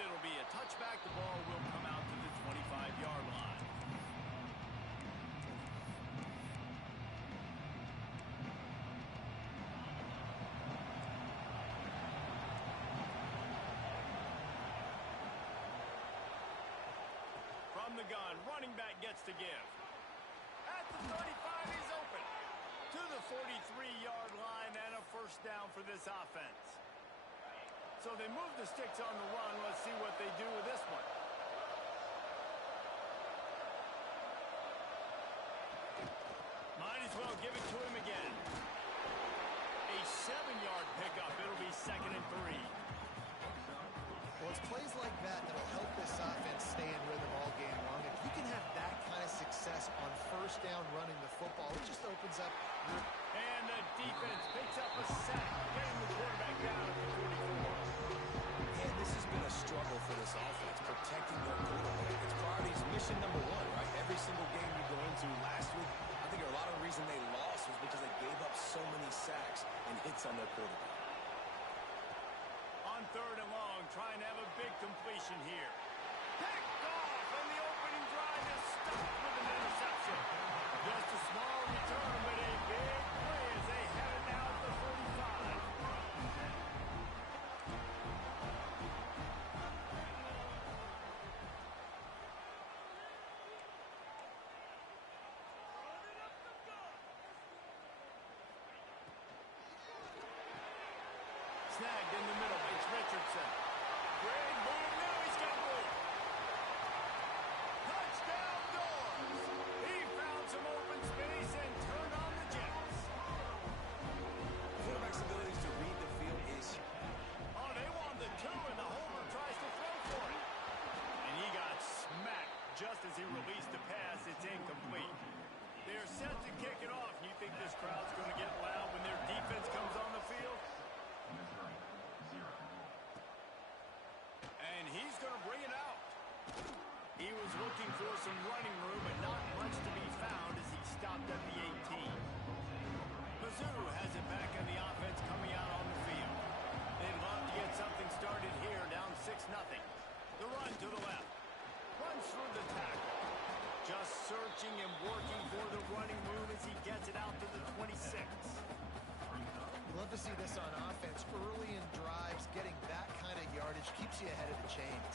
it'll be a touchback. The ball will come out to the 25-yard line. From the gun, running back gets to give. At the 35, he's open. To the 43-yard line and a first down for this offense. So they move the sticks on the run. Let's see what they do with this one. Might as well give it to him again. A 7-yard pickup. It'll be 2nd and 3. Well, it's plays like that that'll help this offense stay in rhythm all game long. If you can have that kind of success on first down running the football, it just opens up your... And the defense picks up a sack, getting the quarterback down at the 44. And this has been a struggle for this offense, protecting their quarterback. It's priorities mission number 1, right? Every single game you go into last week, I think a lot of the reason they lost was because they gave up so many sacks and hits on their quarterback. On 3rd and long, trying to have a big completion here. Picked off, and the opening drive is stopped with an interception. Just a small return, but a big play as they head it now at the 45. Snagged in the middle. It's Richardson. Great move. Now he's got room. Touchdown Doors. He found some open space and turned on the Jets. Quarterback's abilities to read the field is... Oh, they want the 2, and the holder tries to throw for it. And he got smacked just as he released the pass. It's incomplete. They're set to kick it off. You think this crowd's going to get loud when their defense comes on the field? And he's going to bring it out. He was looking for some running room, but not much to be found as he stopped at the 18. MIZZOU has it back on the offense coming out on the field. They'd love to get something started here, down 6-0. The run to the left. Runs through the tackle. Just searching and working for the running room as he gets it out to the 26. You love to see this on offense. Early in drives, getting that kind of yardage keeps you ahead of the chains.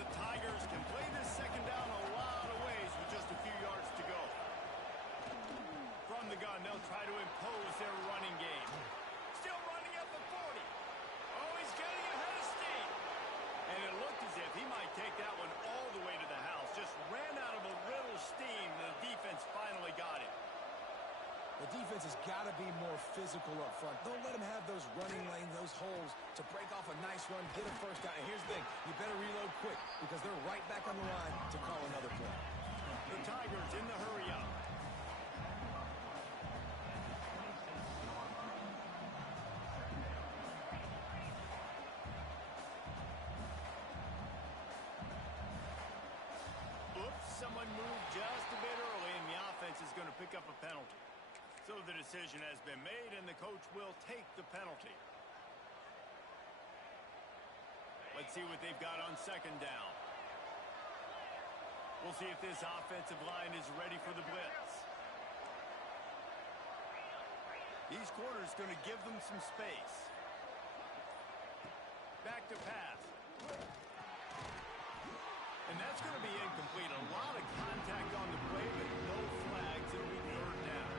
The Tigers can play this second down a lot of ways with just a few yards to go. From the gun, they'll try to impose their running game. Still running at the 40. Oh, he's getting ahead of steam. And it looked as if he might take that one all the way to the house. Just ran out of a little steam. The defense finally got him. The defense has got to be more physical up front. Don't let them have those running lanes, those holes to break off a nice run, get a first down. And here's the thing, you better reload quick because they're right back on the line to call another play. The Tigers in the hurry up. Oops, someone moved just a bit early, and the offense is going to pick up a penalty. So the decision has been made, and the coach will take the penalty. Let's see what they've got on 2nd down. We'll see if this offensive line is ready for the blitz. These corners going to give them some space. Back to pass. And that's going to be incomplete. A lot of contact on the play, but no flags. It'll be 3rd down.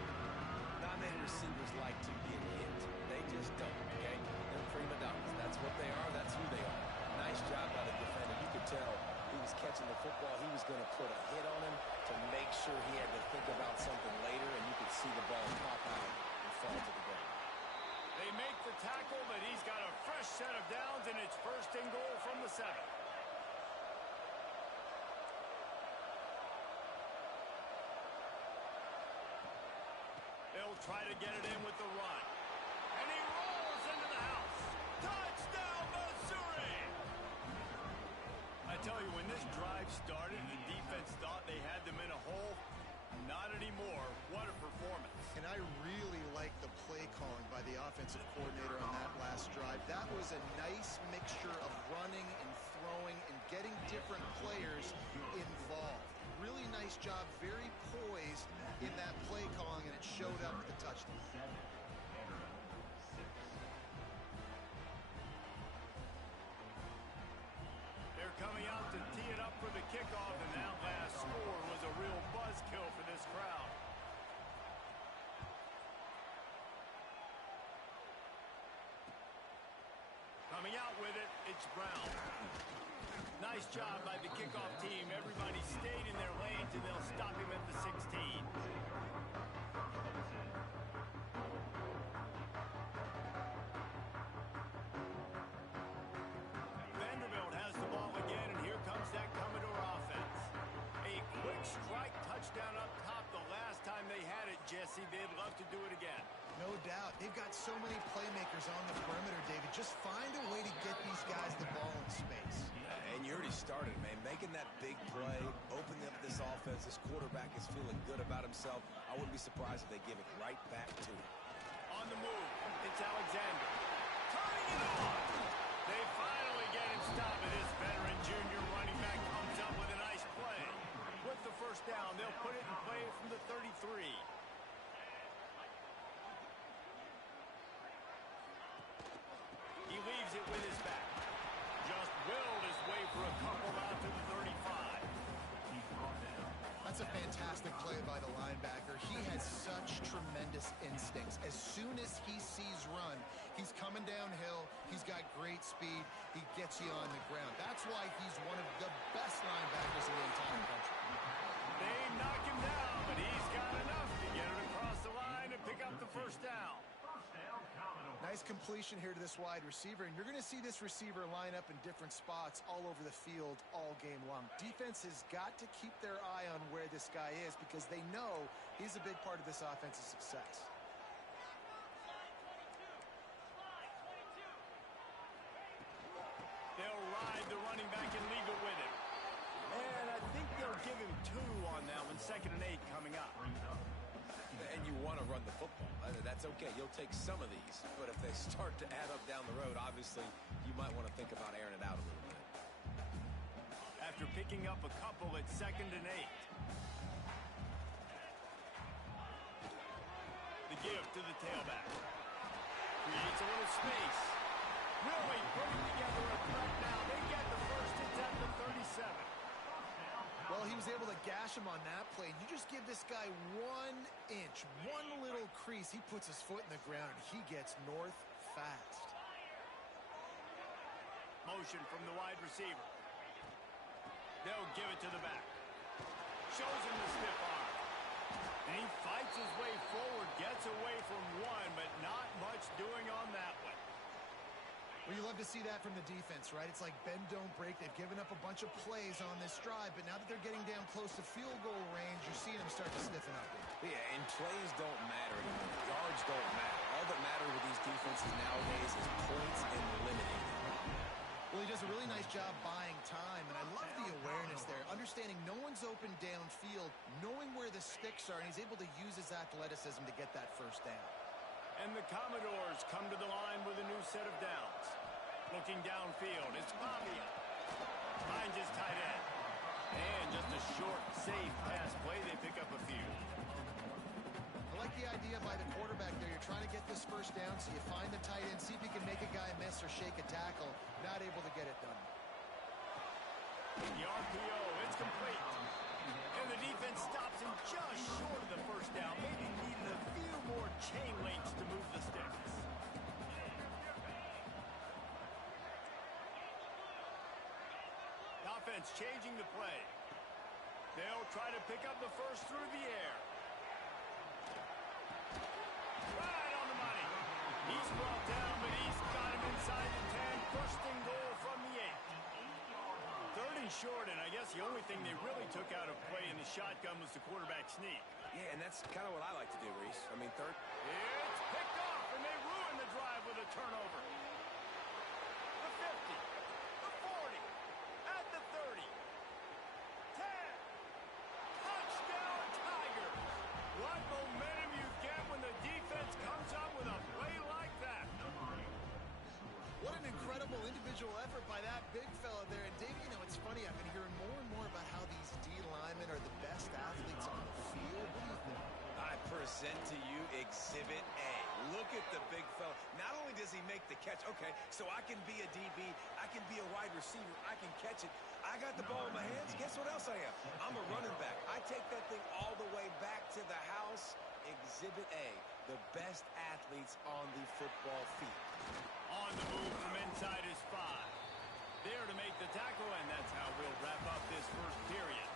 Not many receivers like to get hit. They just don't, okay? They're prima donnas. That's what they are. That's who they are. Nice job by the defender. You could tell he was catching the football. He was going to put a hit on him to make sure he had to think about something later, and you could see the ball pop out and fall to the ground. They make the tackle, but he's got a fresh set of downs, and it's 1st and goal from the 7. They'll try to get it in with the run. And he rolls into the house. Touchdown, Missouri! I tell you, when this drive started, the defense thought they had them in a hole. Not anymore. What a performance. And I really like the play calling by the offensive coordinator on that last drive. That was a nice mixture of running and throwing and getting different players involved. Really nice job, very poised in that play calling, and it showed up with the touchdown. They're coming out to tee it up for the kickoff, and that last score was a real buzzkill for this crowd. Coming out with it, it's Brown. Nice job by the kickoff team. Everybody stayed in their lanes, and they'll stop him at the 16. Vanderbilt has the ball again, and here comes that Commodore offense. A quick strike touchdown up top the last time they had it, Jesse. They'd love to do it again. No doubt. They've got so many playmakers on the perimeter, David. Just find a way to get these guys the ball in space. And you already started, man. Making that big play, opening up this offense. This quarterback is feeling good about himself. I wouldn't be surprised if they give it right back to him. On the move, it's Alexander. Turning it on. They finally get him stopped, and this veteran junior running back comes up with a nice play. With the first down, they'll put it in play from the 33. He leaves it with his back. Just willed his way for a couple out to the 35. That's a fantastic play by the linebacker. He has such tremendous instincts. As soon as he sees run, he's coming downhill. He's got great speed. He gets you on the ground. That's why he's one of the best linebackers in the entire country. They knock him down, but he's got enough to get it across the line and pick up the first down. Nice completion here to this wide receiver, and you're going to see this receiver line up in different spots all over the field all game long. Defense has got to keep their eye on where this guy is because they know he's a big part of this offense's success. They'll ride the running back and leave it with him. And I think they'll give him 2 on that one, 2nd and 8 coming up. And you want to run the football. That's okay. You'll take some of these. But if they start to add up down the road, obviously, you might want to think about airing it out a little bit. After picking up a couple, it's 2nd and 8. The give to the tailback. Creates a little space. Really putting together a threat now. They get the first. It's at the 37. Well, he was able to gash him on that play. You just give this guy 1 inch, one little crease. He puts his foot in the ground, and he gets north fast. Motion from the wide receiver. They'll give it to the back. Shows him the stiff arm. And he fights his way forward, gets away from one, but not much doing on that one. Well, you love to see that from the defense, right? It's like bend, don't break. They've given up a bunch of plays on this drive, but now that they're getting down close to field goal range, you're seeing them start to stiffen up. Yeah, and plays don't matter anymore. Yards don't matter. All that matters with these defenses nowadays is points and limiting. Well, he does a really nice job buying time, and I love the awareness there, understanding no one's open downfield, knowing where the sticks are, and he's able to use his athleticism to get that first down. And the Commodores come to the line with a new set of downs. Looking downfield, it's Pavia. Finds his tight end. And just a short, safe pass play, they pick up a few. I like the idea by the quarterback there. You're trying to get this first down, so you find the tight end, see if you can make a guy miss or shake a tackle. Not able to get it done. The RPO, it's complete. And the defense stops him just short of the first down. Maybe needed a few more chain links to move the sticks. The offense changing the play. They'll try to pick up the first through the air. Right on the money. He's brought down, but he's got him inside the 10. First and goal from the 8. 3rd and short, and I guess the only thing they really took out of play in the shotgun was the quarterback sneak. Yeah, and that's kind of what I like to do, Reese. I mean, 3rd. It's picked off, and they ruin the drive with a turnover. The 50, the 40, at the 30. 10. Touchdown, Tigers. What momentum you get when the defense comes up with a play like that. What an incredible individual individual effort by that big fella there. And Dave, you know, it's funny, I've been hearing more and more about how these D linemen are the best athletes on the field. What do you think? I present to you Exhibit A. Look at the big fella. Not only does he make the catch, okay, so I can be a DB, I can be a wide receiver, I can catch it. I got the ball in my hands. Guess what else I am? I'm a running back. I take that thing all the way back to the house. Exhibit A, the best athletes on the football field. On the move from inside his 5. There to make the tackle, and that's how we'll wrap up this first period.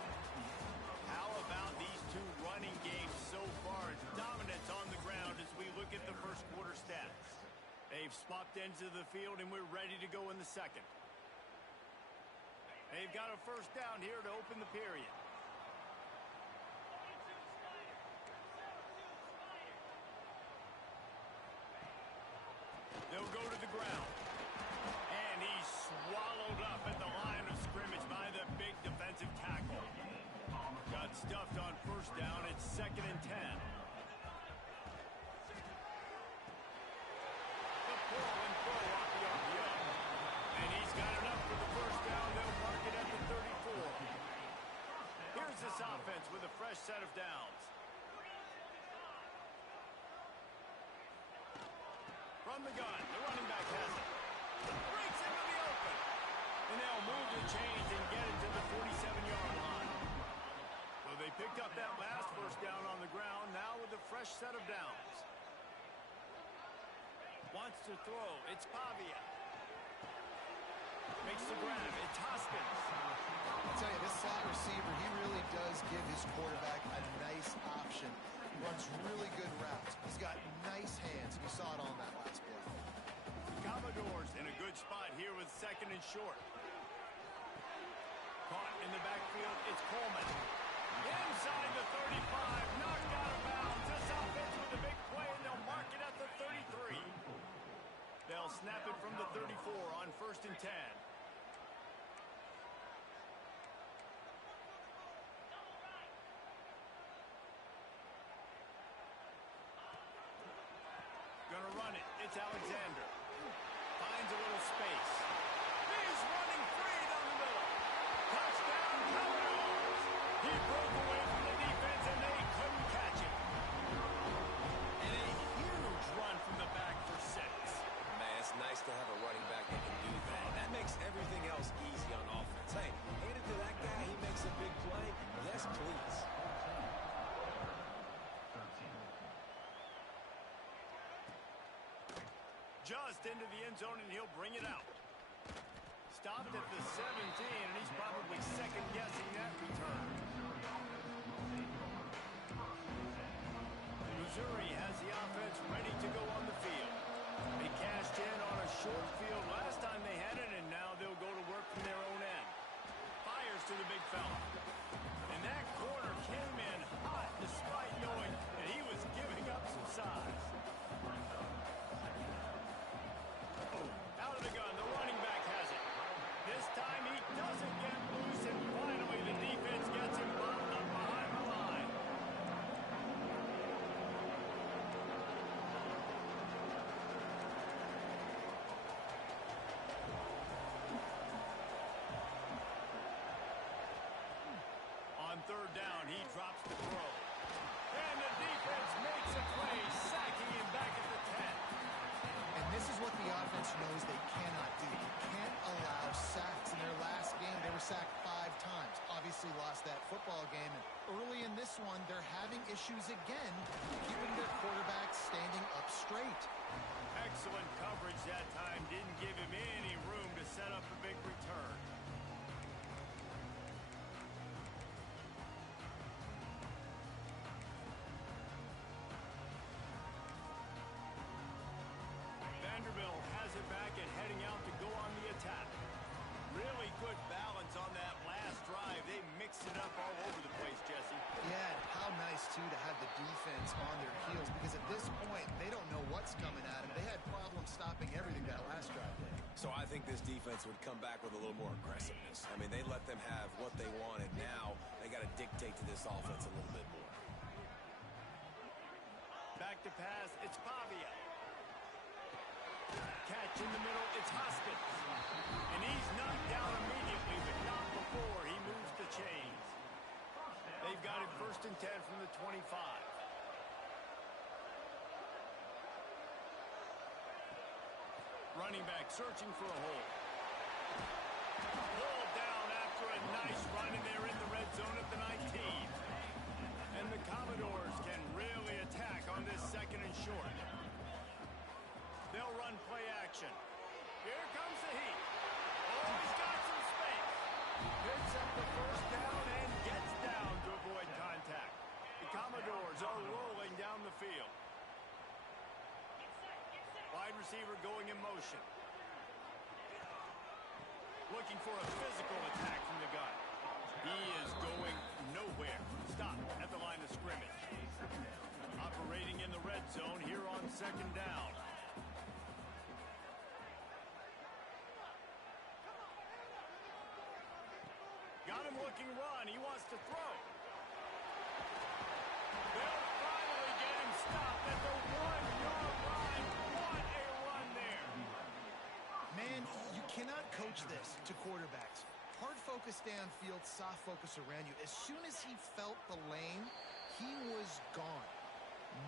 How about these two running games so far? Dominance on the ground as we look at the first quarter stats. They've swapped ends of the field, and we're ready to go in the second. They've got a first down here to open the period. They'll go to the ground. And he's swallowed up at the line of scrimmage by the big defensive tackle. Got stuffed on first down. It's 2nd and 10. The pull and throw off the RPO. And he's got enough for the first down. They'll mark it at the 34. Here's this offense with a fresh set of downs. From the gun, the running back has it. Breaks into the open. And they'll move the chains and get it to the 47-yard line. So they picked up that last first down on the ground, now with a fresh set of downs. Wants to throw. It's Pavia. Makes the grab. It's Hoskins. I'll tell you, this slot receiver, he really does give his quarterback a nice option. Runs really good routes. He's got nice hands. You saw it on that last play. Commodores in a good spot here with 2nd and short. Caught in the backfield, it's Coleman. Inside the 35, knocked out of bounds. This offense with a big play, and they'll mark it at the 33. They'll snap it from the 34 on 1st and 10. Gonna run it. It's Alexander. Finds a little space. He's running free down the middle. Touchdown, Commodores. He broke away from the defense, and they couldn't catch him. And a huge run from the back for 6. Man, it's nice to have a running back that can do that. That makes everything else easy on offense. Hey, hand it to that guy. He makes a big play. Yes, please. Just into the end zone, and he'll bring it out. Stopped at the 17, and he's probably second-guessing that return. Missouri has the offense ready to go on the field. They cashed in on a short field last time they had it, and now they'll go to work from their own end. Fires to the big fella. And that corner came in hot despite knowing that he was giving up some size. Out of the gun, the running back has it. This time he doesn't get loose, and finally the defense gets him bound up behind the line. On 3rd down, he drops the throw. And the defense makes a play, sacking him back at the 10. And this is what the offense knows they cannot do. They can't allow sacks. In their last game, they were sacked 5 times. Obviously lost that football game. And early in this one, they're having issues again, keeping their quarterback standing up straight. Excellent coverage that time. Didn't give him any room to set up a big return. Vanderbilt has it back and heading out to go on the attack. Really good balance on that last drive. They mixed it up all over the place, Jesse. Yeah, how nice, too, to have the defense on their heels, because at this point, they don't know what's coming at them. They had problems stopping everything that last drive did. So I think this defense would come back with a little more aggressiveness. I mean, they let them have what they wanted. Now they got to dictate to this offense a little bit more. Back to pass, it's Pavia. Catch in the middle, it's Hoskins. And he's knocked down immediately, but not before he moves the chains. They've got it 1st and 10 from the 25. Running back searching for a hole. Pulled down after a nice run, and they're in the red zone at the 19. And the Commodores can really attack on this 2nd and short. They'll run play action. Here comes the heat. Oh, he's got some space. Picks up the 1st down and gets down to avoid contact. The Commodores are rolling down the field. Wide receiver going in motion. Looking for a physical attack from the gun. He is going nowhere. Stop at the line of scrimmage. Operating in the red zone here on 2nd down. Got him looking run. He wants to throw. They'll finally get him stopped at the 1-yard line. What a run there. Man, you cannot coach this to quarterbacks. Hard focus downfield, soft focus around you. As soon as he felt the lane, he was gone.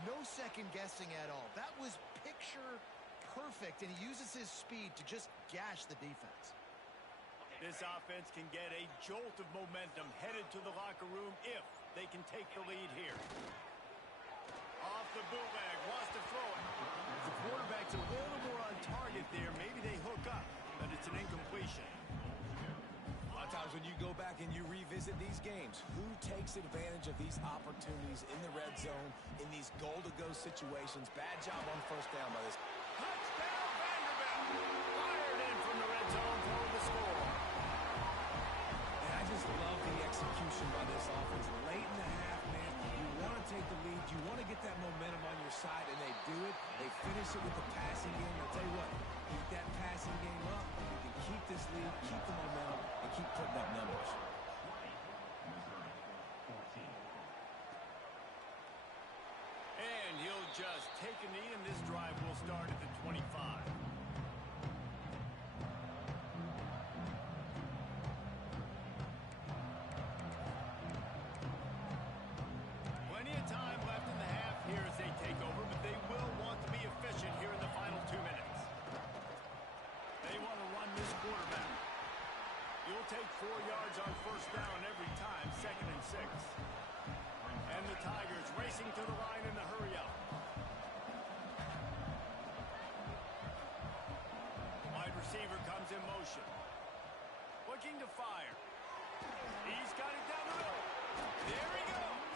No second guessing at all. That was picture perfect, and he uses his speed to just gash the defense. This offense can get a jolt of momentum headed to the locker room if they can take the lead here. Off the bootleg, wants to throw it. The quarterback's a little more on target there. Maybe they hook up, but it's an incompletion. A lot of times when you go back and you revisit these games, who takes advantage of these opportunities in the red zone, in these goal-to-go situations? Bad job on 1st down by this. Touchdown, Vanderbilt! Fired in from the red zone for the score. And I just love the execution by this offense. Late in the half, man, you want to take the lead. You want to get that momentum on your side, and they do it. They finish it with the passing game. I'll tell you what, keep that passing game up. You can keep this lead, keep the momentum, and keep putting up numbers. And he'll just take a knee, and this drive will start at the 25. Plenty of time left in the half here as they take over, but they will want to be efficient here in the final 2 minutes. They want to run this quarterback. You'll take 4 yards on 1st down every time, 2nd and 6. And the Tigers racing to the line in the hurry-up. Wide receiver comes in motion. Looking to fire. He's got it down the middle. There he goes.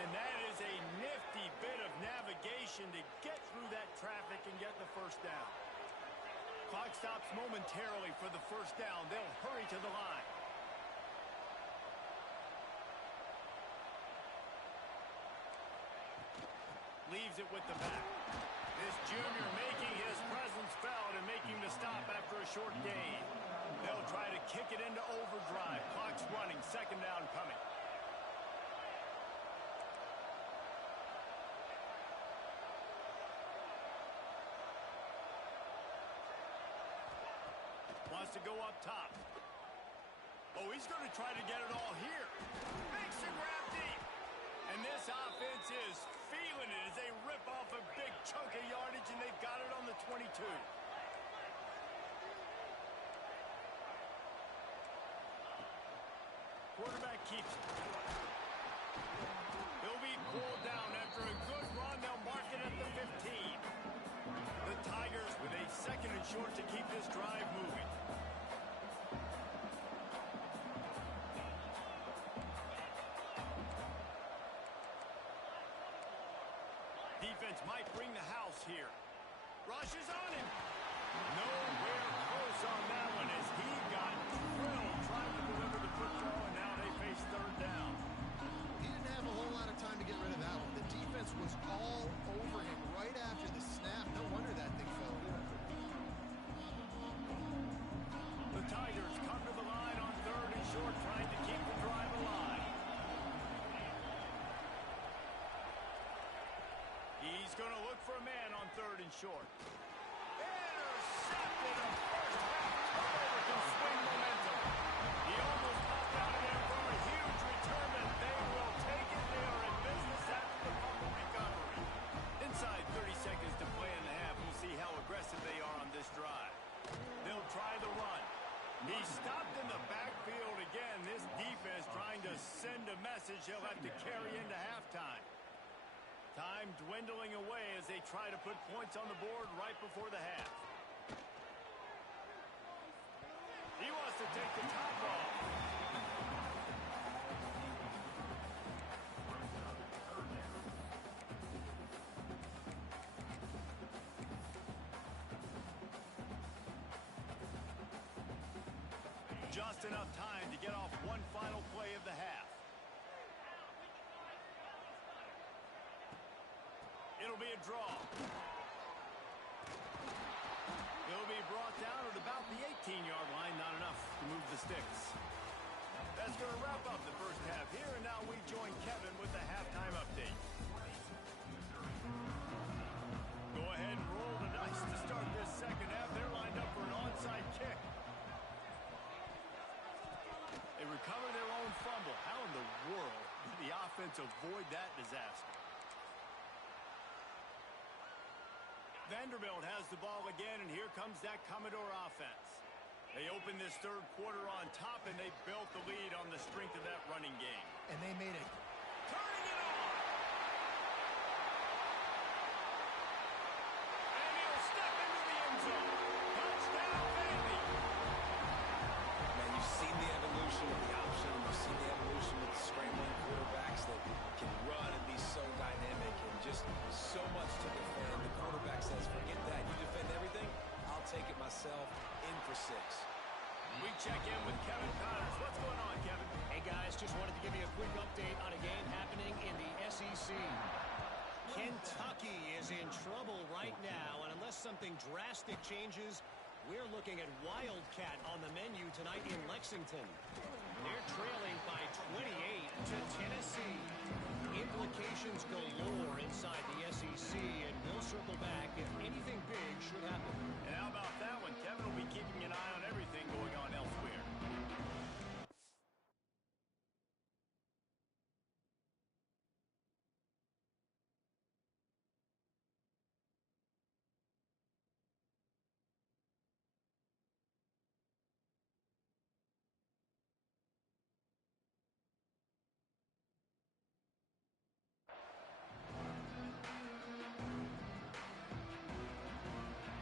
And that is a nifty bit of navigation to get through that traffic and get the 1st down. Clock stops momentarily for the 1st down. They'll hurry to the line. Leaves it with the back. This junior making his presence felt and making the stop after a short gain. They'll try to kick it into overdrive. Clock's running. 2nd down coming. Wants to go up top. Oh, he's going to try to get it all here. Makes a grab deep. And this offense is feeling it as they rip off a big chunk of yardage, and they've got it on the 22. Quarterback keeps it. He'll be pulled down after a good run. They'll mark it at the 15. The Tigers with a 2nd and short to keep this drive moving. Defense might bring the house here. Rushes on him. Nowhere close on that one as he got drilled trying to deliver the football, and now they face 3rd down. He didn't have a whole lot of time to get rid of that one. The defense was all over him right after the snap. No wonder that thing fell. The Tigers come to the line on 3rd and short, trying to keep the drive alive. He's going to look for a man on 3rd and short. And intercepted. A first-half turnover can swing momentum. He almost popped out of there for a huge return, and they will take it. They are in business after the fumble recovery. Inside 30 seconds to play in the half. We'll see how aggressive they are on this drive. They'll try the run. He stopped in the backfield again. This defense trying to send a message he'll have to carry into halftime. Time dwindling away as they try to put points on the board right before the half. He wants to take the top off. Just enough time to get off one final play of the half. It'll be a draw. He'll be brought down at about the 18-yard line. Not enough to move the sticks. That's going to wrap up the first half here, and now we join Kevin with the halftime update. Go ahead and roll the dice to start this second half. They're lined up for an onside kick. They recover their own fumble. How in the world did the offense avoid that disaster? Vanderbilt has the ball again, and here comes that Commodore offense. They opened this third quarter on top, and they built the lead on the strength of that running game. And they made it. Turning it on! And he'll step into the end zone. Touchdown, Vandy! Man, you've seen the evolution of the option. You've seen the evolution of the scrambling quarterbacks that can run and be so dynamic and just so much to defend. The quarterback says, forget that. You defend everything, I'll take it myself. In for 6. We check in with Kevin Connors. What's going on, Kevin? Hey, guys, just wanted to give you a quick update on a game happening in the SEC. Kentucky is in trouble right now, and unless something drastic changes, we're looking at Wildcat on the menu tonight in Lexington. They're trailing by 28 to Tennessee. Implications galore inside the SEC, and we'll circle back if anything big should happen. And how about that one? Kevin will be keeping an eye on everything going on elsewhere.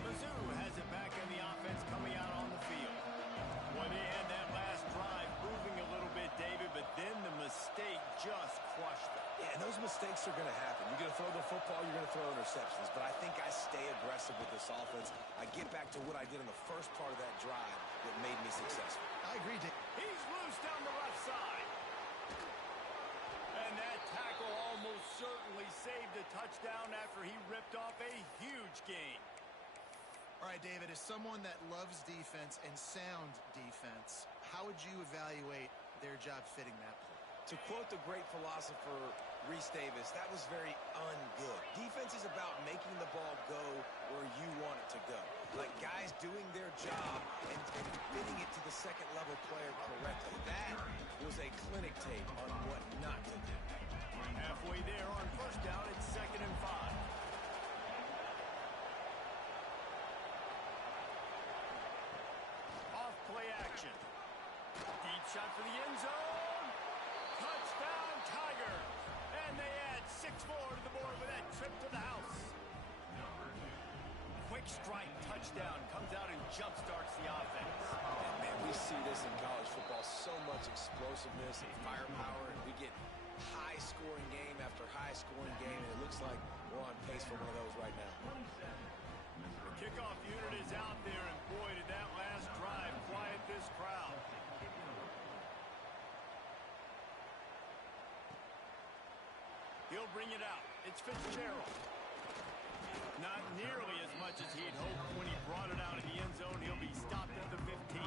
MIZZOU has it back in the offense coming out on the field. Boy, they had that last drive moving a little bit, David, but then the mistake just crushed them. Yeah, and those mistakes are going to happen. You're going to throw the football, you're going to throw interceptions. But I think I stay aggressive with this offense. I get back to what I did in the first part of that drive that made me successful. I agree, Dave. He's loose down the left side. And that tackle almost certainly saved a touchdown after he ripped off a huge gain. All right, David, as someone that loves defense and sound defense, how would you evaluate their job fitting that play? To quote the great philosopher Reese Davis, that was very ungood. Defense is about making the ball go where you want it to go. Like guys doing their job and fitting it to the second-level player correctly. That was a clinic tape on what not to do. Halfway there on first down, it's 2nd and 5. Play action. Deep shot for the end zone. Touchdown, Tigers. And they add 6 more to the board with that trip to the house. Quick strike touchdown comes out and jumpstarts the offense. And man, we see this in college football, so much explosiveness and firepower, and we get high-scoring game after high-scoring game, and it looks like we're on pace for one of those right now. The kickoff unit is out there, and boy, did that last drive quiet this crowd. He'll bring it out. It's Fitzgerald. Not nearly as much as he'd hoped when he brought it out in the end zone. He'll be stopped at the 15.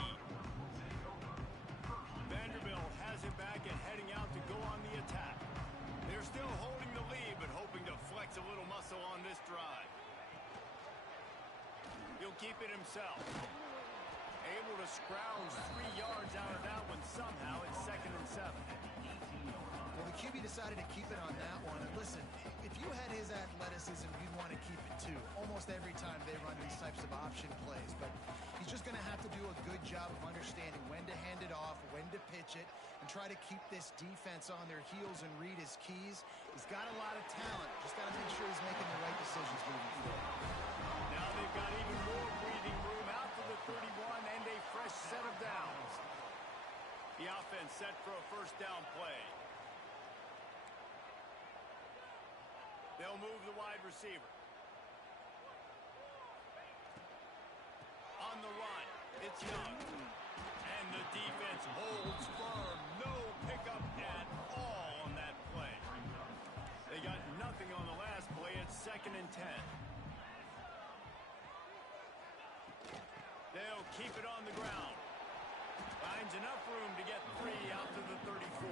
Vanderbilt has it back and heading out to go on the attack. They're still holding the lead, but hoping to flex a little muscle on this drive. He'll keep it himself. Able to scrounge 3 yards out of that one somehow. It's 2nd and 7. Well, the QB decided to keep it on that one. And listen, if you had his athleticism, you'd want to keep it too. Almost every time they run these types of option plays. But he's just going to have to do a good job of understanding when to hand it off, when to pitch it, and try to keep this defense on their heels and read his keys. He's got a lot of talent. Just got to make sure he's making the right decisions moving forward. Now they've got even more breathing room out to the 31 and a fresh set of downs. The offense set for a first down play. They'll move the wide receiver. On the run, it's Young. And the defense holds firm. No pickup at all on that play. They got nothing on the last play. It's 2nd and 10. They'll keep it on the ground. Finds enough room to get 3 out to the 34.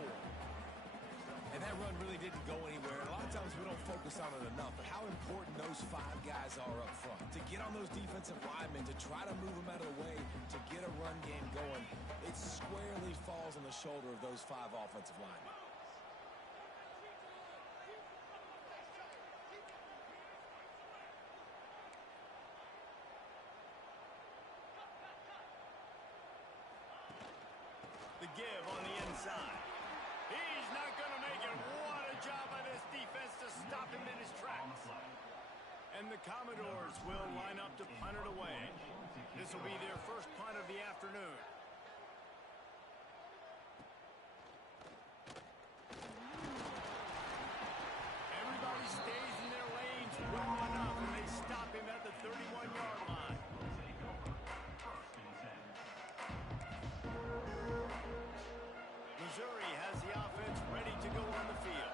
And that run really didn't go anywhere. And a lot of times we don't focus on it enough, but how important those 5 guys are up front. To get on those defensive linemen, to try to move them out of the way, to get a run game going, it squarely falls on the shoulder of those 5 offensive linemen. The give on the inside. He's not going to make it. What a job by this defense to stop him in his tracks. And the Commodores will line up to punt it away. This will be their first punt of the afternoon. Everybody stays in their lanes well enough, and they stop him at the 31-yard line. Missouri has the offense ready to go on the field.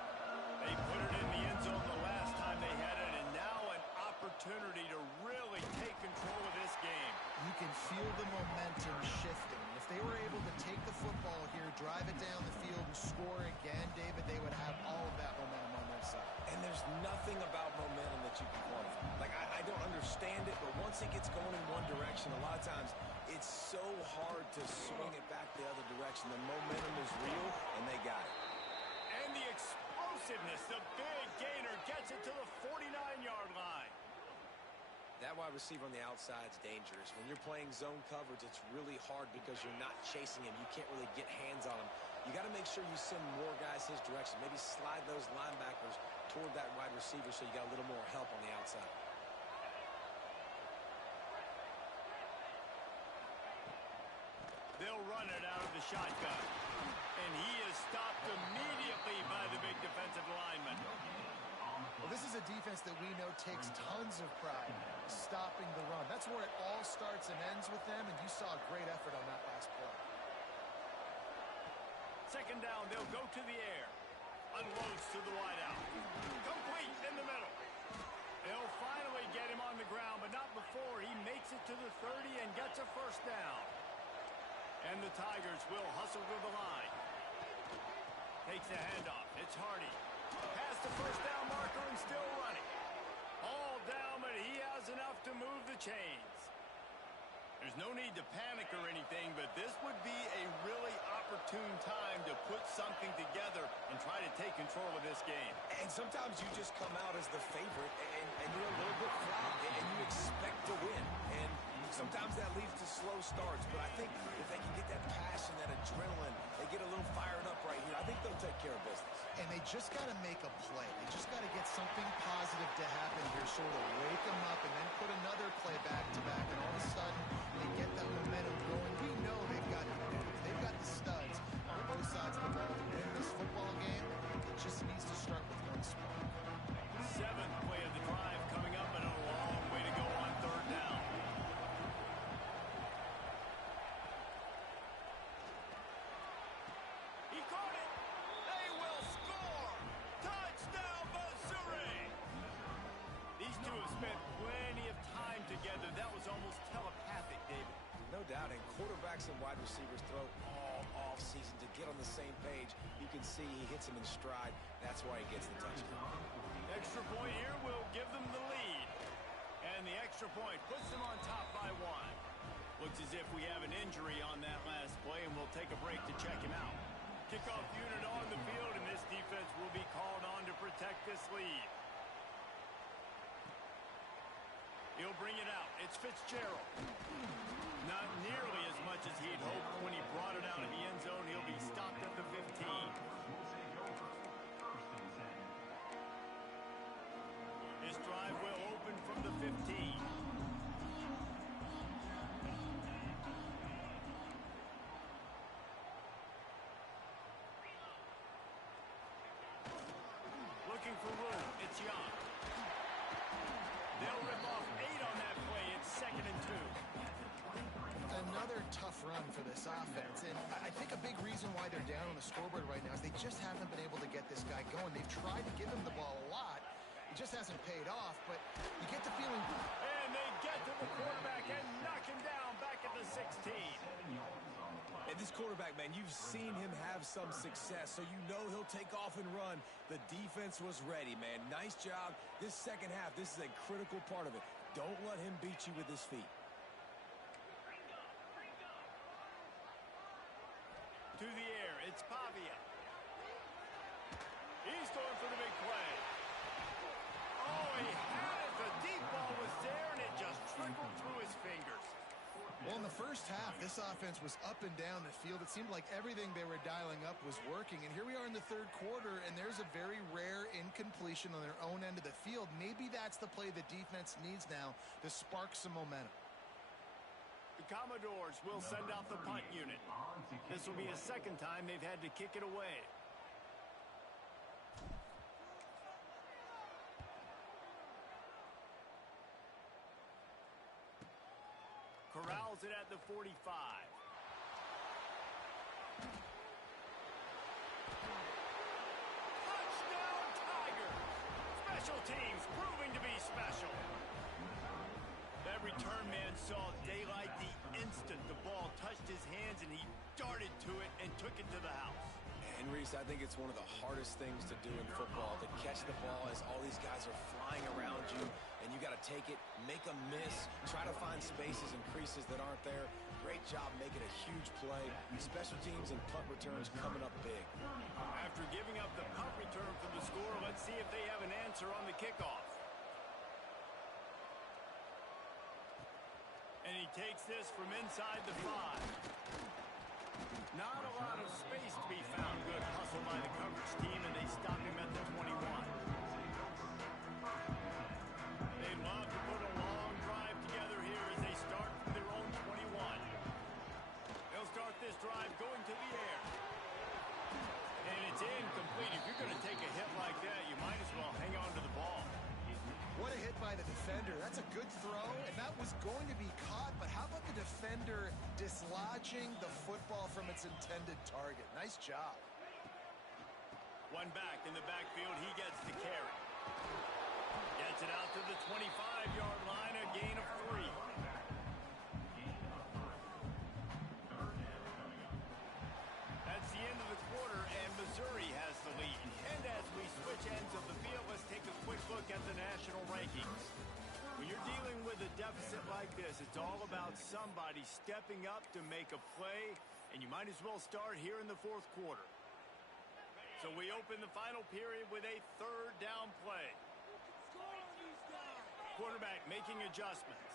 They put it in the end zone the last time they had it, and now an opportunity to really take control of this game. You can feel the momentum shifting. If they were able to take the football here, drive it down the field, and score again, David, they would have all of that momentum on their side. And there's nothing about momentum that you can quantify. Like, I don't understand it, but once it gets going in one direction, a lot of times it's so hard to swing it back the other direction. The momentum is real, and they got it. And the explosiveness, the big gainer gets it to the 49-yard line. That wide receiver on the outside is dangerous. When you're playing zone coverage, it's really hard because you're not chasing him. You can't really get hands on him. You got to make sure you send more guys his direction. Maybe slide those linebackers toward that wide receiver so you got a little more help on the outside. They'll run it out of the shotgun. And he is stopped immediately by the big defensive lineman. Well, this is a defense that we know takes tons of pride stopping the run. That's where it all starts and ends with them, and you saw a great effort on that last play. 2nd down, they'll go to the air. Unloads to the wideout. Complete in the middle. They'll finally get him on the ground, but not before he makes it to the 30 and gets a first down. And the Tigers will hustle to the line. Takes the handoff. It's Hardy. Past the first down marker and still running. All down, but he has enough to move the chains. There's no need to panic or anything, but this would be a really opportune time to put something together and try to take control of this game. And sometimes you just come out as the favorite, and you're a little bit flat, and you expect to win. And sometimes that leads to slow starts, but I think if they can get that passion, that adrenaline, they get a little fired up right here, I think they'll take care of business. And they just got to make a play. They just got to get something positive to happen here, sort of wake them up, and then put another play back-to-back, and all of a sudden they get that momentum going. We know they've got the dudes. They've got the studs on both sides of the ball to win this football game. It just needs to start with one spark. 7th play of the drive coming up, and a long way to go on 3rd down. He caught it. They will score. Touchdown, Missouri. These two have spent plenty of time together. That was almost telepathic, David. No doubt, and quarterbacks and wide receivers throw all off-season to get on the same page. You can see he hits him in stride. That's why he gets the touchdown. Extra point here will give them the lead. And the extra point puts them on top by 1. Looks as if we have an injury on that last play, and we'll take a break to check him out. Kickoff unit on the field, and this defense will be called on to protect this lead. He'll bring it out. It's Fitzgerald. Not nearly as much as he'd hoped when he brought it out of the end zone. He'll be stopped at the 15. This drive will open from the 15. Looking for room. It's Young. They'll rip off 8 on that play. It's 2nd and 2. Another tough run for this offense, and I think a big reason why they're down on the scoreboard right now is they just haven't been able to get this guy going. They've tried to give him the ball a lot. It just hasn't paid off, but you get the feeling... And they get to the quarterback and knock him down back at the 16. And this quarterback, man, you've seen him have some success, so you know he'll take off and run. The defense was ready, man. Nice job. This second half, this is a critical part of it. Don't let him beat you with his feet. To the air, it's Pavia. He's going for the big play. Oh, he had it. The deep ball was there, and it just trickled through his fingers. Well, in the first half, this offense was up and down the field. It seemed like everything they were dialing up was working. And here we are in the third quarter, and there's a very rare incompletion on their own end of the field. Maybe that's the play the defense needs now to spark some momentum. The Commodores will send out the punt unit. This will be a second time they've had to kick it away. Corrals it at the 45. Touchdown, Tigers! Special teams proving to be special. That return man saw daylight the instant the ball touched his hands, and he darted to it and took it to the house. And, Reese, I think it's one of the hardest things to do in football, to catch the ball as all these guys are flying around you, and you got to take it, make a miss, try to find spaces and creases that aren't there. Great job making a huge play. Special teams and punt returns coming up big. After giving up the punt return for the score, let's see if they have an answer on the kickoff. And he takes this from inside the 5. Not a lot of space to be found. Good hustle by the coverage team, and they stop him at the 21. They love to put a long drive together here as they start from their own 21. They'll start this drive going to the air. And it's incomplete. If you're going to take a hit like that, you might as well hang on to the ball. What a hit by the defender. That's a good throw, and that was going to be caught, but how about the defender dislodging the football from its intended target? Nice job. One back in the backfield. He gets the carry. Gets it out to the 25-yard line, a gain of 3. That's the end of the quarter, and Missouri has the lead. And as we switch ends of the field, let's take a quick look at the national rankings. When you're dealing with a deficit like this, it's all about somebody stepping up to make a play, and you might as well start here in the fourth quarter. So we open the final period with a third down play. Quarterback making adjustments.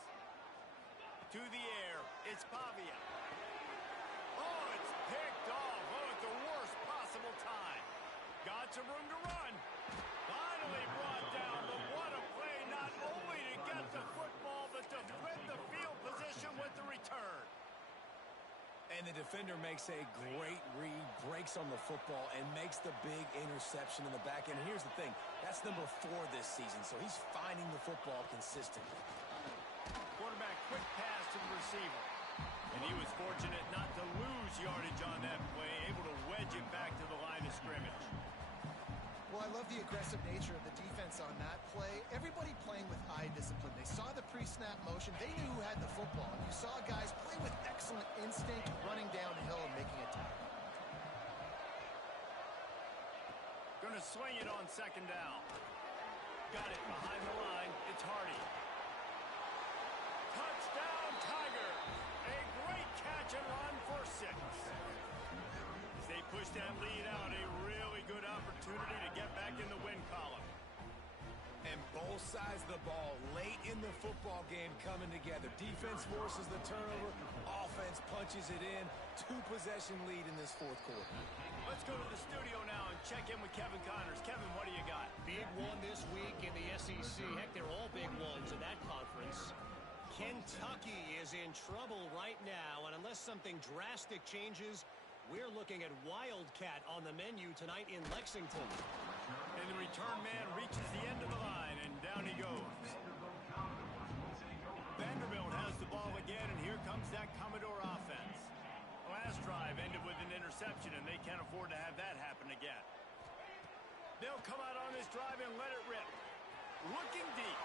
To the air, it's Pavia. Oh, it's picked off. Oh, at the worst possible time. Got some room to run. Finally brought down, but what a play, not only to get the football, but to flip the field position with the return. And the defender makes a great read, breaks on the football, and makes the big interception in the back end. And here's the thing, that's number 4 this season, so he's finding the football consistently. Quarterback quick pass to the receiver. And he was fortunate not to lose yardage on that play, able to wedge it back to the line of scrimmage. Well, I love the aggressive nature of the defense on that play. Everybody playing with eye discipline. They saw the pre-snap motion. They knew who had the football. And you saw guys play with excellent instinct, running downhill and making a tackle. Gonna swing it on second down. Got it behind the line. It's Hardy. that lead out. A really good opportunity to get back in the win column. And both sides of the ball late in the football game coming together. Defense forces the turnover. Offense punches it in. 2-possession lead in this fourth quarter. Let's go to the studio now and check in with Kevin Connors. Kevin, what do you got? Big one this week in the SEC. Heck, they're all big ones in that conference. Kentucky is in trouble right now, and unless something drastic changes, we're looking at Wildcat on the menu tonight in Lexington. And the return man reaches the end of the line, and down he goes. Vanderbilt has the ball again, and here comes that Commodore offense. Last drive ended with an interception, and they can't afford to have that happen again. They'll come out on this drive and let it rip. Looking deep.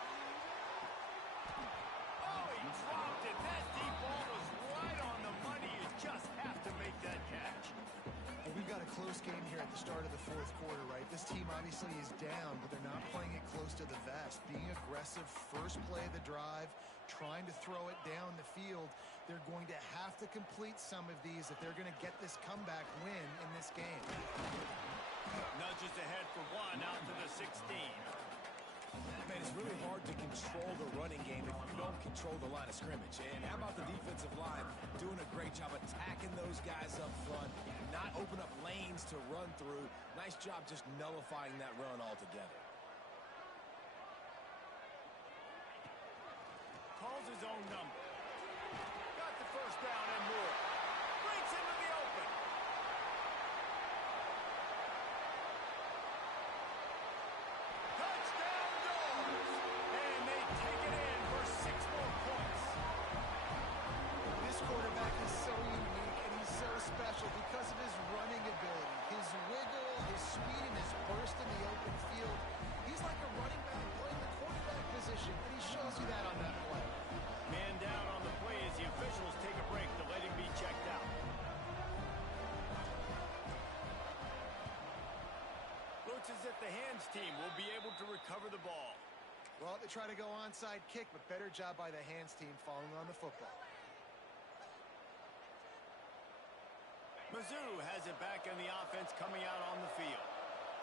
Oh, he dropped it. That deep ball was right on the money. You just have to make that catch. And we've got a close game here at the start of the fourth quarter, right? This team obviously is down, but they're not playing it close to the vest. Being aggressive, first play of the drive, trying to throw it down the field. They're going to have to complete some of these if they're going to get this comeback win in this game. Nudges ahead for one out to the 16. Man, it's really hard to control the running game if you don't control the line of scrimmage. And how about the defensive line doing a great job attacking those guys up front, not open up lanes to run through. Nice job just nullifying that run altogether. Calls his own number. Got the first down and more. Breaks into the open. Touchdown Dogs! And they take it in for 6 more points. This quarterback is so unique and he's so special because of his running ability, his wiggle, his speed, and his burst in the open field. He's like a running back playing the quarterback position, and he shows you that on that play. Man down on the play as the officials take a break to let him be checked out. Looks as if the hands team will be able to recover the ball. Well, they try to go onside kick, but better job by the hands team falling on the football. MIZZOU has it back in the offense coming out on the field.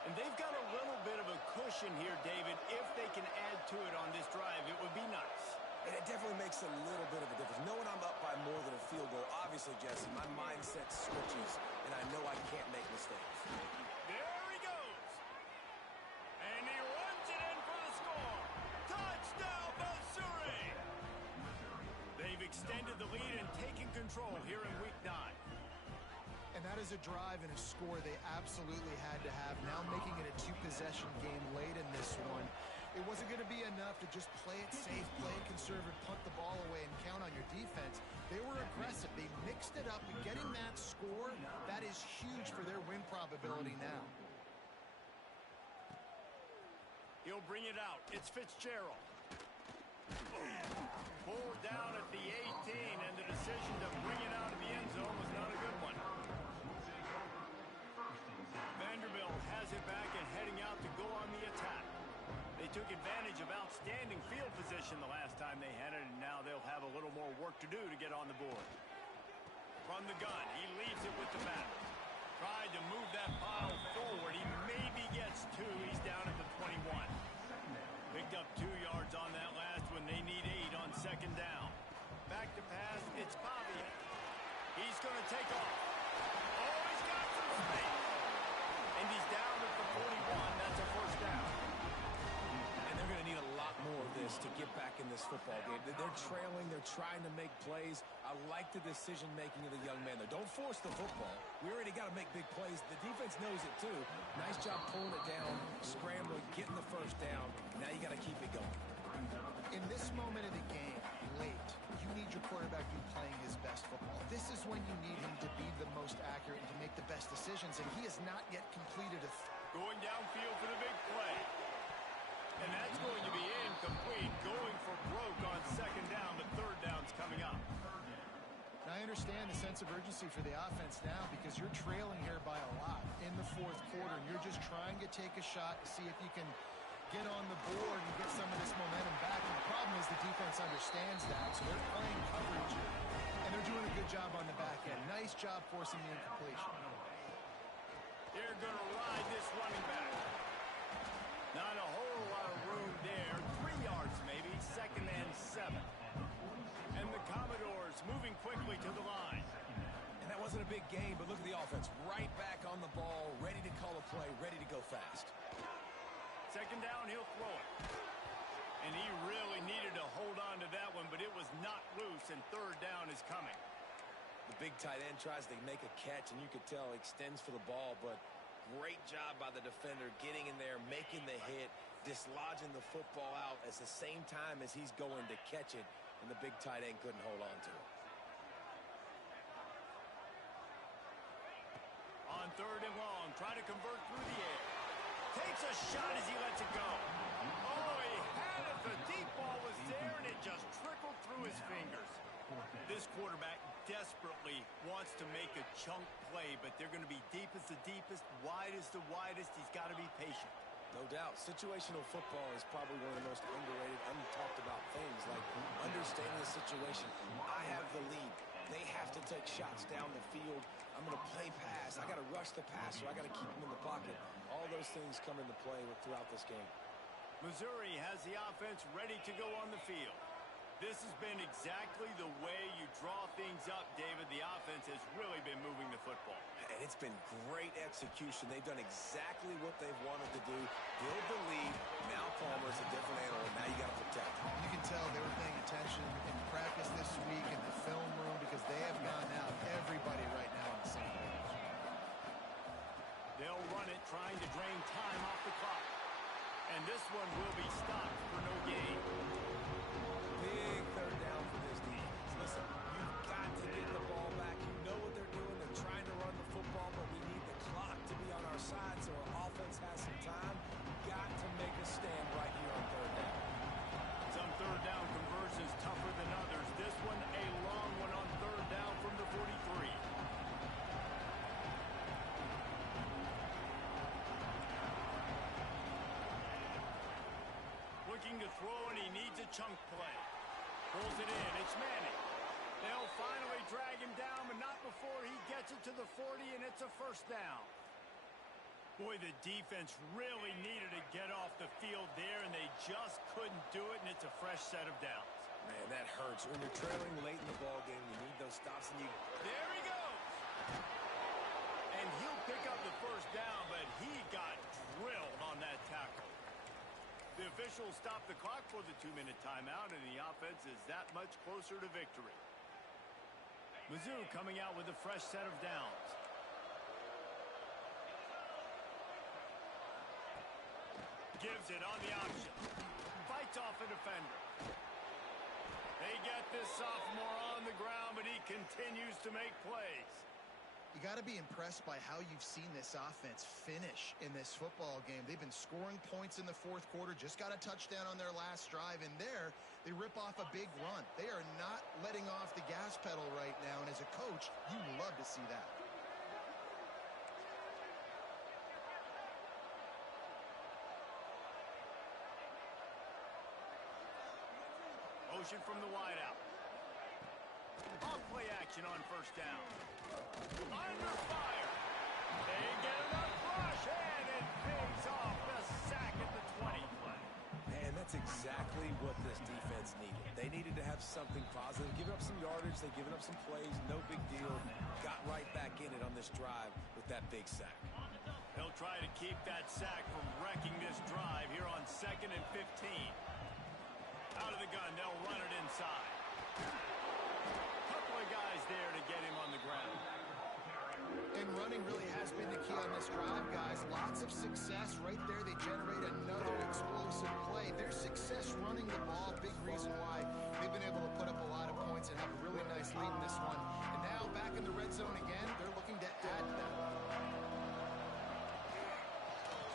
And they've got a little bit of a cushion here, David. If they can add to it on this drive, it would be nice. And it definitely makes a little bit of a difference. Knowing I'm up by more than a field goal, obviously, Jesse, my mindset switches, and I know I can't make mistakes. There he goes. And he runs it in for the score. Touchdown, Missouri! They've extended the lead and taken control here in Week 9. And that is a drive and a score they absolutely had to have. Now making it a 2-possession game late in this one. It wasn't going to be enough to just play it safe, play it conservative, punt the ball away, and count on your defense. They were aggressive. They mixed it up, and getting that score, that is huge for their win probability now. He'll bring it out. It's Fitzgerald. Pulled down at the 18, and the decision to bring it out of the end zone was not a good one. Vanderbilt has it back and heading out to go on the attack. They took advantage of outstanding field position the last time they had it, and now they'll have a little more work to do to get on the board. From the gun, he leaves it with the back. Tried to move that pile forward. He maybe gets 2. He's down at the 21. Picked up 2 yards on that last one. They need 8 on second down. Back to pass. It's Pavia. He's going to take off. Oh, he's got some space. And he's down at the 41. That's a first down. And they're going to need a lot more of this to get back in this football game. They're trailing. They're trying to make plays. I like the decision-making of the young man there. Don't force the football. We already got to make big plays. The defense knows it, too. Nice job pulling it down, scrambling, getting the first down. Now you got to keep it going. In this moment of the game, late, you need your quarterback to be playing his best football. This is when you need him to be the most accurate and to make the best decisions, and he has not yet completed a... Going downfield for the big play. And that's going to be incomplete. Going for broke on second down, but third down's coming up. Now, I understand the sense of urgency for the offense now because you're trailing here by a lot in the fourth quarter, and you're just trying to take a shot to see if you can get on the board and get some of this momentum back. And the problem is the defense understands that, so they're playing coverage, and they're doing a good job on the back end. Nice job forcing the incompletion. They're going to ride this running back. Not a whole lot of room there. 3 yards maybe, 2nd and 7. And the Commodores moving quickly to the line. And that wasn't a big game, but look at the offense. Right back on the ball, ready to call a play, ready to go fast. 2nd down, he'll throw it. And he really needed to hold on to that one, but it was not loose, and 3rd down is coming. The big tight end tries to make a catch, and you could tell extends for the ball, but great job by the defender getting in there, making the hit, dislodging the football out at the same time as he's going to catch it, and the big tight end couldn't hold on to it. On 3rd and long, trying to convert through the air. Takes a shot as he lets it go. Oh, he had it. The deep ball was there, and it just trickled through his fingers. This quarterback desperately wants to make a chunk play, but they're going to be deep as the deepest, wide as the widest. He's got to be patient. No doubt. Situational football is probably one of the most underrated, untalked about things, like understanding the situation. I have the lead. They have to take shots down the field. I'm going to play pass. I got to rush the passer. I got to keep him in the pocket. All those things come into play throughout this game. Missouri has the offense ready to go on the field. This has been exactly the way you draw things up, David. The offense has really been moving the football. And it's been great execution. They've done exactly what they've wanted to do. Build the lead. Now Palmer's a different animal. Now you got to protect him. You can tell they were paying attention in practice this week in the film room because they have gotten out everybody right now on the same page. They'll run it, trying to drain time off the clock. And this one will be stopped for no gain. Big 3rd down for this defense. Listen, you've got to get the ball back. You know what they're doing. They're trying to run the football, but we need the clock to be on our side so our offense has some time. Got to make a stand right here on 3rd down. Some 3rd down conversions tougher than others. This one a long one on 3rd down from the 43. Looking to throw, and he needs a chunk play. Pulls it in. It's Manning. They'll finally drag him down, but not before he gets it to the 40, and it's a 1st down. Boy, the defense really needed to get off the field there, and they just couldn't do it, and it's a fresh set of downs. Man, that hurts. When you're trailing late in the ball game, you need those stops, and you... There he goes! And he'll pick up the 1st down, but he got drilled on that tackle. The officials stopped the clock for the 2-minute timeout, and the offense is that much closer to victory. MIZZOU coming out with a fresh set of downs. Gives it on the option. Fights off a defender. They get this sophomore on the ground, but he continues to make plays. You got to be impressed by how you've seen this offense finish in this football game. They've been scoring points in the 4th quarter, just got a touchdown on their last drive, and there they rip off a big run. They are not letting off the gas pedal right now, and as a coach, you love to see that. Motion from the wideout. Off play action on 1st down. Under fire. They get enough rush, and it pays off the sack at the 20 play. Man, that's exactly what this defense needed. They needed to have something positive. Giving up some yardage, they've given up some plays, no big deal. Got right back in it on this drive with that big sack. They'll try to keep that sack from wrecking this drive here on 2nd and 15. Out of the gun, they'll run it inside. Couple of guys there to get him on the ground. And running really has been the key on this drive, guys. Lots of success right there. They generate another explosive play. Their success running the ball, big reason why they've been able to put up a lot of points and have a really nice lead in this one. And now back in the red zone again, they're looking to add to that.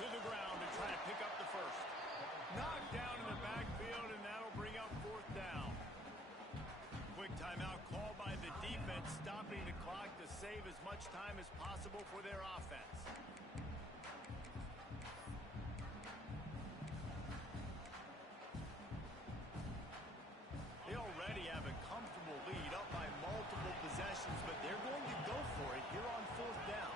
To the ground to try to pick up the 1st. Knocked down in the backfield, and that'll bring up 4th down. Quick timeout called by the defense, stopping the clock to save as much time as possible for their offense. They already have a comfortable lead up by multiple possessions, but they're going to go for it here on 4th down.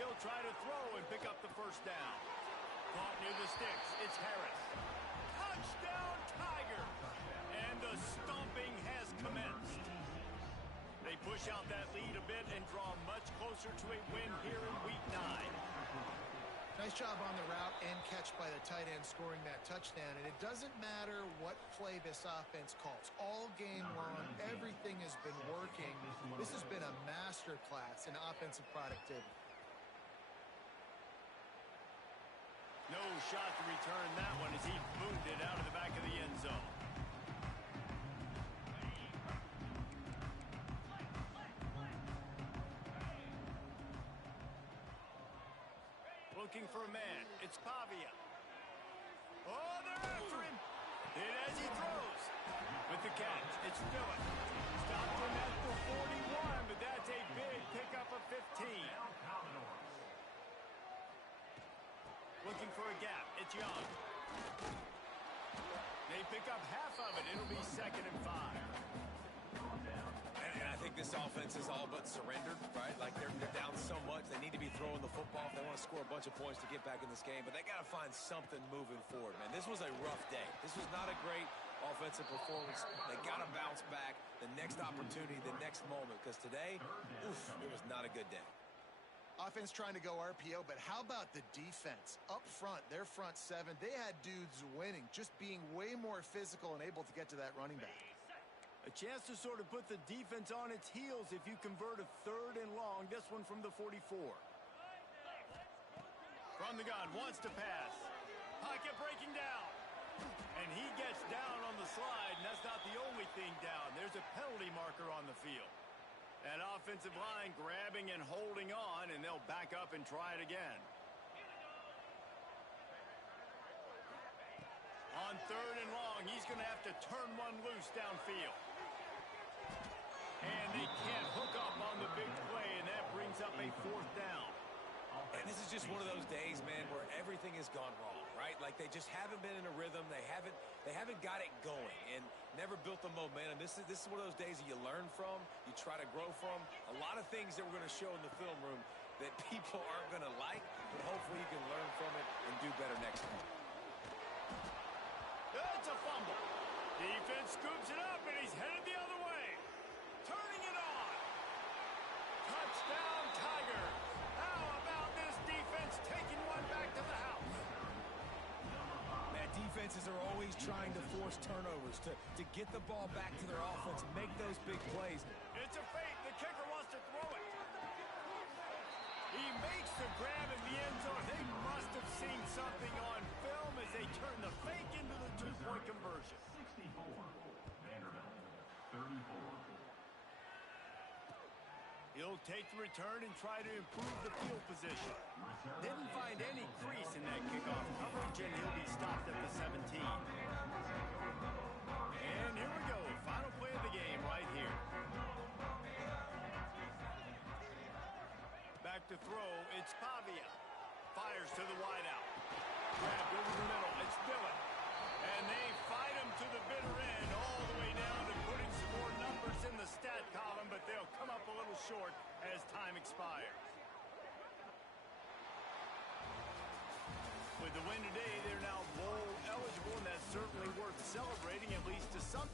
He'll try to throw and pick up the first down. Caught near the sticks. It's Harris. Touchdown, Tiger! And the stomping has commenced. They push out that lead a bit and draw much closer to a win here in Week 9. Nice job on the route and catch by the tight end scoring that touchdown. And it doesn't matter what play this offense calls. All game long, everything has been working. This has been a masterclass in offensive productivity. No shot to return that one as he boomed it out of the back of the end zone. Looking for a man. It's Pavia. Oh, they're after him. Hit as he throws. With the catch, it's Phillip. Stopped him at the 41, but that's a big pickup of 15. Looking for a gap. It's Young. They pick up half of it. It'll be 2nd and 5. And I think this offense is all but surrendered, right? Like they're down so much. They need to be throwing the football if they want to score a bunch of points to get back in this game. But they got to find something moving forward, man. This was a rough day. This was not a great offensive performance. They got to bounce back the next opportunity, the next moment. Because today, oof, it was not a good day. Offense trying to go RPO, but how about the defense? Up front, their front seven, they had dudes winning, just being way more physical and able to get to that running back. A chance to sort of put the defense on its heels if you convert a 3rd and long. This one from the 44. From the gun, wants to pass. Pocket breaking down. And he gets down on the slide, and that's not the only thing down. There's a penalty marker on the field. That offensive line grabbing and holding on, and they'll back up and try it again. On 3rd and long, he's going to have to turn one loose downfield. And they can't hook up on the big play, and that brings up a 4th down. And this is just one of those days, man, where everything has gone wrong, right? Like they just haven't been in a rhythm. They haven't got it going and never built the momentum. This is one of those days that you learn from, you try to grow from. A lot of things that we're going to show in the film room that people aren't going to like, but hopefully you can learn from it and do better next time. It's a fumble. Defense scoops it up, and he's headed the other way. Turning it on. Touchdown, Tigers. How about this defense taking one back to the house? Man, defenses are always trying to force turnovers, to get the ball back to their offense and make those big plays. It's a fake. The kicker wants to throw it. He makes the grab in the end zone. They must have seen something on film as they turn the fake into the 2-point conversion. 64. Vanderbilt. 34. He'll take the return and try to improve the field position. Didn't find any crease in that kickoff coverage, and he'll be stopped at the 17. And here we go. Final play of the game right here. Back to throw. It's Pavia. Fires to the wideout. Grabbed over the middle. It's Phillip. And they fight him to the bitter end, all the way down to putting some more numbers in the stat column, but they'll come up a little short as time expires. With the win today, they're now bowl eligible, and that's certainly worth celebrating, at least to some.